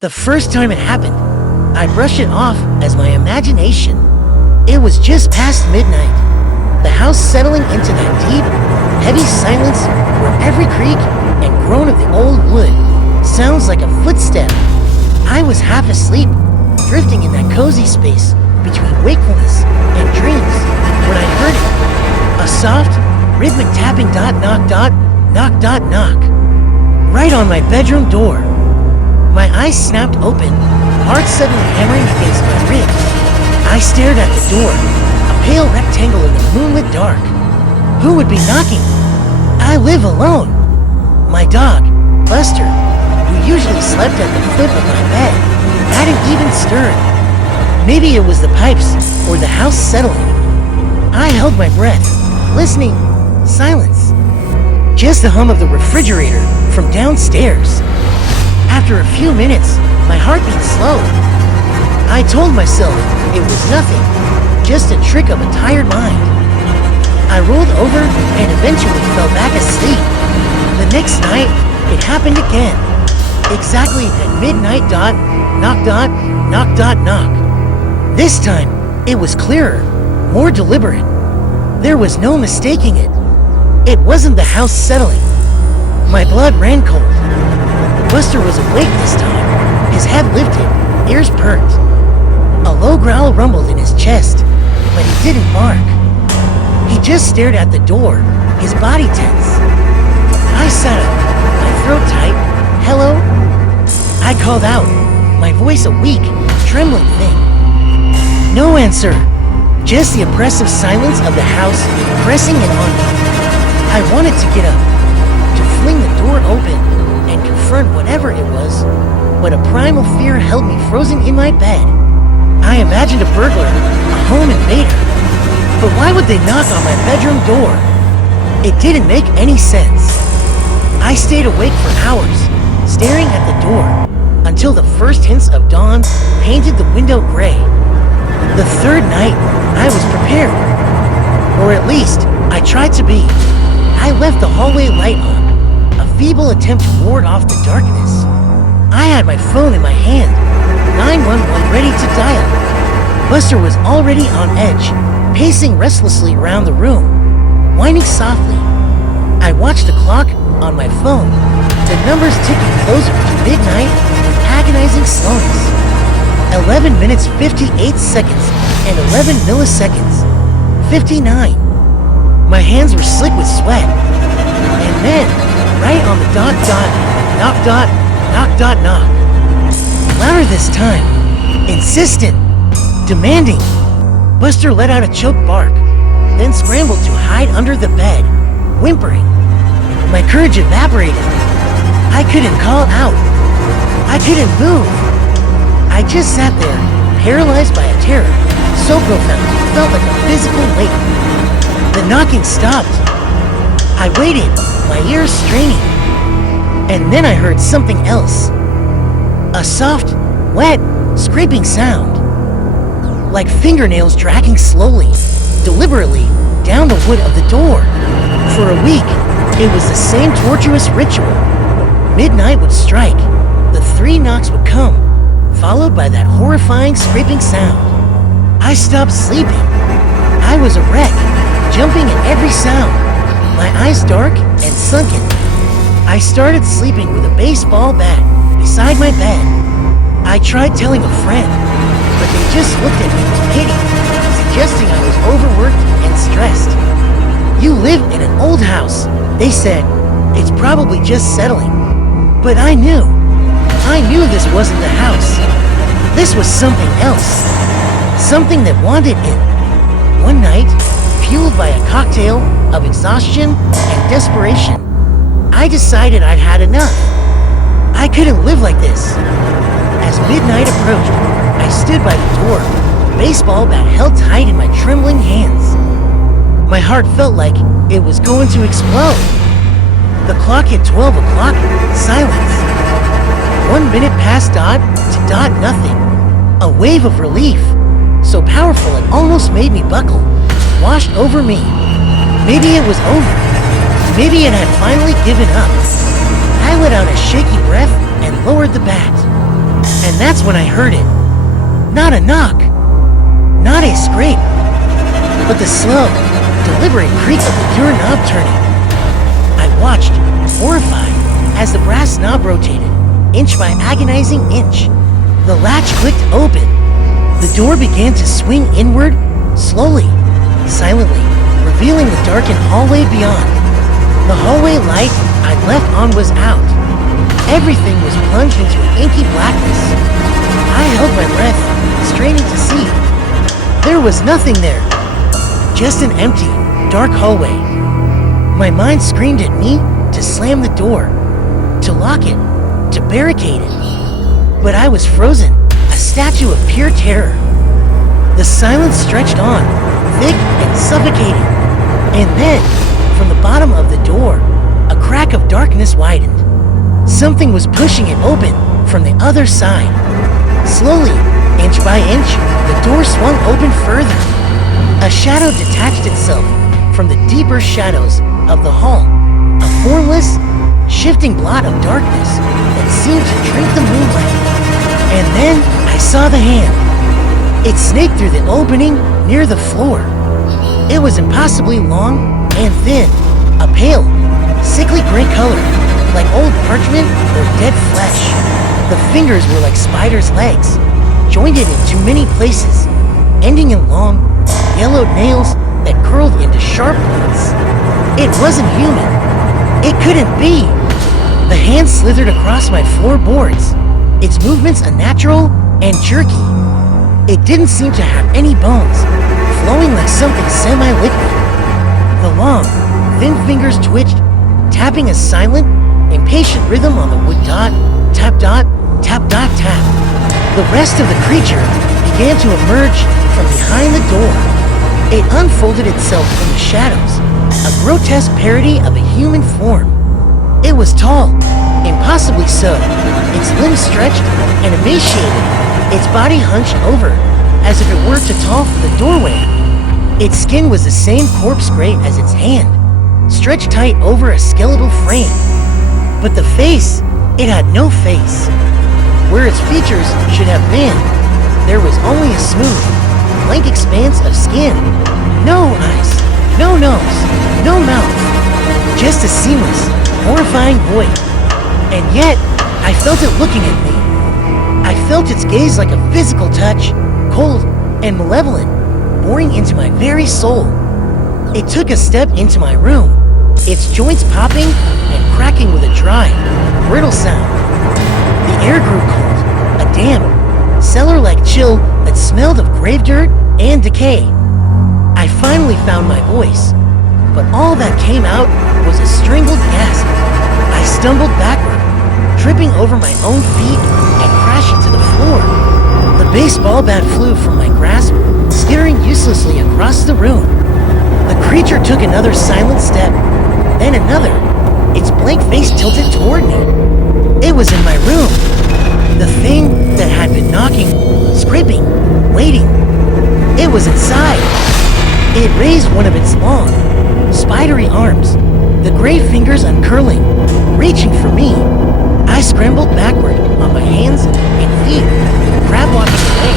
The first time it happened, I brushed it off as my imagination. It was just past midnight, the house settling into that deep, heavy silence where every creak and groan of the old wood sounds like a footstep. I was half asleep, drifting in that cozy space between wakefulness and dreams when I heard it. A soft, rhythmic tapping knock, knock, right on my bedroom door. My eyes snapped open, heart suddenly hammering against my ribs. I stared at the door, a pale rectangle in the moonlit dark. Who would be knocking? I live alone. My dog, Buster, who usually slept at the foot of my bed, hadn't even stirred. Maybe it was the pipes or the house settling. I held my breath, listening. Silence. Just the hum of the refrigerator from downstairs. After a few minutes, my heart beat slow. I told myself it was nothing, just a trick of a tired mind. I rolled over and eventually fell back asleep. The next night, it happened again. Exactly at midnight knock. This time, it was clearer, more deliberate. There was no mistaking it. It wasn't the house settling. My blood ran cold. Buster was awake this time, his head lifted, ears perked. A low growl rumbled in his chest, but he didn't bark. He just stared at the door, his body tense. I sat up, my throat tight. Hello? I called out, my voice a weak, trembling thing. No answer, just the oppressive silence of the house pressing in on me. I wanted to get up, to fling the door open and confront whatever it was, but a primal fear held me frozen in my bed. I imagined a burglar, a home invader. But why would they knock on my bedroom door? It didn't make any sense. I stayed awake for hours, staring at the door, until the first hints of dawn painted the window gray. The third night, I was prepared. Or at least, I tried to be. I left the hallway light on, a feeble attempt to ward off the darkness. I had my phone in my hand, 911 ready to dial. Buster was already on edge, pacing restlessly around the room, whining softly. I watched the clock on my phone, the numbers ticking closer to midnight with agonizing slowness. 11 minutes 58 seconds and 11 milliseconds. 59. My hands were slick with sweat. And then, right on the knock. Louder this time. Insistent. Demanding. Buster let out a choked bark, then scrambled to hide under the bed, whimpering. My courage evaporated. I couldn't call out. I couldn't move. I just sat there, paralyzed by a terror so profound it felt like a physical weight. The knocking stopped. I waited, my ears straining. And then I heard something else. A soft, wet, scraping sound. Like fingernails dragging slowly, deliberately, down the wood of the door. For a week, it was the same tortuous ritual. Midnight would strike, the 3 knocks would come, followed by that horrifying scraping sound. I stopped sleeping. I was a wreck, jumping at every sound, my eyes dark and sunken. I started sleeping with a baseball bat beside my bed. I tried telling a friend, but they just looked at me with pity, suggesting I was overworked and stressed. You live in an old house, they said. It's probably just settling. But I knew this wasn't the house. This was something else. Something that wanted in. One night, fueled by a cocktail of exhaustion and desperation, I decided I'd had enough. I couldn't live like this. As midnight approached, I stood by the door, baseball bat held tight in my trembling hands. My heart felt like it was going to explode. The clock hit 12 o'clock, silence. 1 minute past nothing. A wave of relief, so powerful it almost made me buckle, washed over me. Maybe it was over. Maybe it had finally given up. I let out a shaky breath and lowered the bat. that's when I heard it. Not a knock, not a scrape, but the slow, deliberate creak of the doorknob turning. I watched, horrified, as the brass knob rotated, inch by agonizing inch. The latch clicked open. The door began to swing inward, slowly, silently, revealing the darkened hallway beyond. The hallway light I left on was out. Everything was plunged into an inky blackness. I held my breath, straining to see. There was nothing there. Just an empty, dark hallway. My mind screamed at me to slam the door, to lock it, to barricade it. But I was frozen, a statue of pure terror. The silence stretched on, thick and suffocating. And then, from the bottom of the door, a crack of darkness widened. Something was pushing it open from the other side. Slowly, inch by inch, the door swung open further. A shadow detached itself from the deeper shadows of the hall, a formless, shifting blot of darkness that seemed to drink the moonlight. And then I saw the hand. It snaked through the opening near the floor. It was impossibly long and thin, a pale, sickly gray color, like old parchment or dead flesh. The fingers were like spiders' legs, jointed in too many places, ending in long, yellowed nails that curled into sharp points. It wasn't human. It couldn't be. The hand slithered across my floorboards, its movements unnatural and jerky. It didn't seem to have any bones, flowing like something semi-liquid. The long, thin fingers twitched, tapping a silent, impatient rhythm on the wood dot, tap dot, tap dot tap. The rest of the creature began to emerge from behind the door. It unfolded itself from the shadows, a grotesque parody of a human form. It was tall, impossibly so, its limbs stretched and emaciated, its body hunched over, as if it were too tall for the doorway. Its skin was the same corpse gray as its hand, stretched tight over a skeletal frame. But the face, it had no face. Where its features should have been, there was only a smooth, blank expanse of skin. No eyes, no nose, no mouth. Just a seamless, horrifying void. And yet, I felt it looking at me. I felt its gaze like a physical touch, cold and malevolent, boring into my very soul. It took a step into my room, its joints popping and cracking with a dry, brittle sound. The air grew cold, a damp, cellar-like chill that smelled of grave dirt and decay. I finally found my voice, but all that came out was a strangled gasp. I stumbled backward, tripping over my own feet and crashing to the floor. The baseball bat flew from my grasp, skittering uselessly across the room. The creature took another silent step, then another, its blank face tilted toward me. It was in my room. The thing that had been knocking, scraping, waiting. It was inside. It raised one of its long, spidery arms, the gray fingers uncurling, reaching for me. I scrambled backward on my hands and feet, crab walking away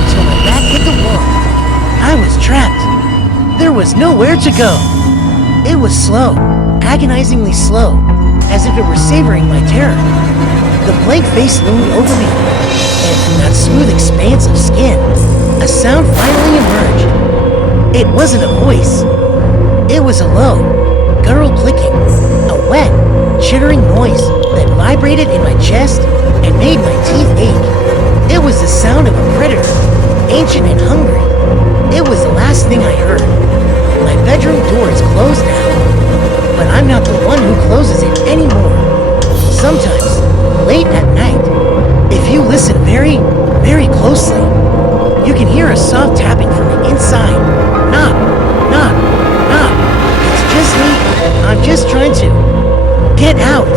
until my back hit the wall. I was trapped. There was nowhere to go. It was slow, agonizingly slow, as if it were savoring my terror. The blank face loomed over me, and from that smooth expanse of skin, a sound finally emerged. It wasn't a voice. It was a low, guttural clicking, a wet, chittering noise that vibrated in my chest and made my teeth ache. It was the sound of a predator, ancient and hungry. It was the last thing I heard. My bedroom door is closed now, but I'm not the one who closes it anymore. Sometimes, late at night, if you listen very, very closely, you can hear a soft tapping from the inside. Knock, knock, knock. It's just me. I'm just trying to get out.